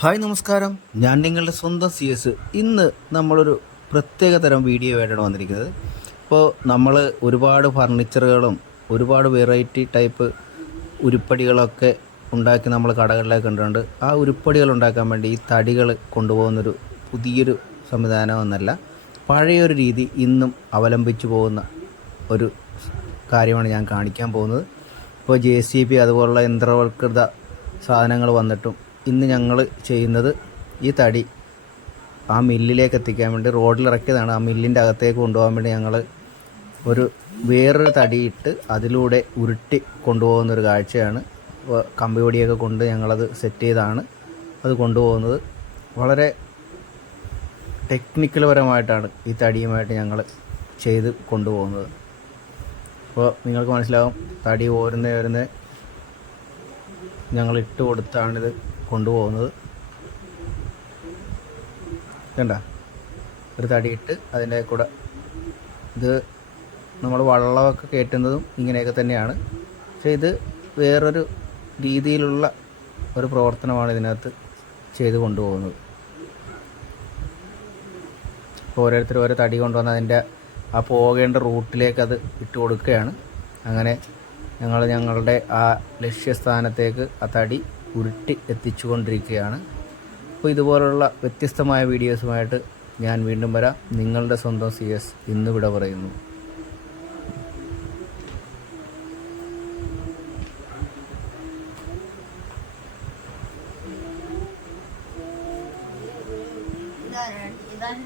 Hi നമസ്കാരം, ഞാൻ നിങ്ങളുടെ സ്വന്തം CS. ഇന്ന് നമ്മളൊരു പ്രത്യേക തരം വീഡിയോ ആയിട്ടാണ് വന്നിരിക്കുന്നത്. ഇപ്പോൾ നമ്മൾ ഒരുപാട് ഫർണിച്ചറുകളും ഒരുപാട് വെറൈറ്റി ടൈപ്പ് ഉരുപ്പടികളൊക്കെ ഉണ്ടാക്കി നമ്മൾ കടകളിലേക്ക് കണ്ടിട്ടുണ്ട്. ആ ഉരുപ്പടികൾ ഉണ്ടാക്കാൻ വേണ്ടി ഈ തടികൾ കൊണ്ടുപോകുന്നൊരു പുതിയൊരു സംവിധാനമൊന്നല്ല, പഴയൊരു രീതി ഇന്നും അവലംബിച്ചു പോകുന്ന ഒരു കാര്യമാണ് ഞാൻ കാണിക്കാൻ പോകുന്നത്. ഇപ്പോൾ JCB അതുപോലുള്ള യന്ത്രവൽകൃത സാധനങ്ങൾ വന്നിട്ടും ഇന്ന് ഞങ്ങൾ ചെയ്യുന്നത് ഈ തടി ആ മില്ലിലേക്ക് എത്തിക്കാൻ വേണ്ടി റോഡിലിറക്കിയതാണ്. ആ മില്ലിൻ്റെ അകത്തേക്ക് കൊണ്ടുപോകാൻ വേണ്ടി ഞങ്ങൾ വേറൊരു തടിയിട്ട് അതിലൂടെ ഉരുട്ടി കൊണ്ടുപോകുന്നൊരു കാഴ്ചയാണ്. കമ്പി പൊടിയൊക്കെ കൊണ്ട് ഞങ്ങളത് സെറ്റ് ചെയ്താണ് അത് കൊണ്ടുപോകുന്നത്. വളരെ ടെക്നിക്കൽ പരമായിട്ടാണ് ഈ തടിയുമായിട്ട് ഞങ്ങൾ ചെയ്ത് കൊണ്ടുപോകുന്നത്. അപ്പോൾ നിങ്ങൾക്ക് മനസ്സിലാവും, തടി ഓരോന്നേ ഞങ്ങൾ ഇട്ട് കൊടുത്താണിത് കൊണ്ടുപോകുന്നത്. കണ്ട, ഒരു തടിയിട്ട് അതിൻ്റെ കൂടെ ഇത് നമ്മൾ വള്ളമൊക്കെ കയറ്റുന്നതും ഇങ്ങനെയൊക്കെ തന്നെയാണ്. പക്ഷേ ഇത് വേറൊരു രീതിയിലുള്ള ഒരു പ്രവർത്തനമാണ് ഇതിനകത്ത് ചെയ്ത് കൊണ്ടുപോകുന്നത്. ഓരോരുത്തർ ഓരോ തടി കൊണ്ടുവന്ന് അതിൻ്റെ ആ പോകേണ്ട റൂട്ടിലേക്ക് അത് ഇട്ട് കൊടുക്കുകയാണ്. അങ്ങനെ ഞങ്ങളുടെ ആ ലക്ഷ്യസ്ഥാനത്തേക്ക് ആ തടി ഉരുട്ടി എത്തിച്ചുകൊണ്ടിരിക്കുകയാണ്. അപ്പോൾ ഇതുപോലുള്ള വ്യത്യസ്തമായ വീഡിയോസുമായിട്ട് ഞാൻ വീണ്ടും വരാം. നിങ്ങളുടെ സ്വന്തം CS ഇന്നിവിടെ പറയുന്നു. ഇതാണ്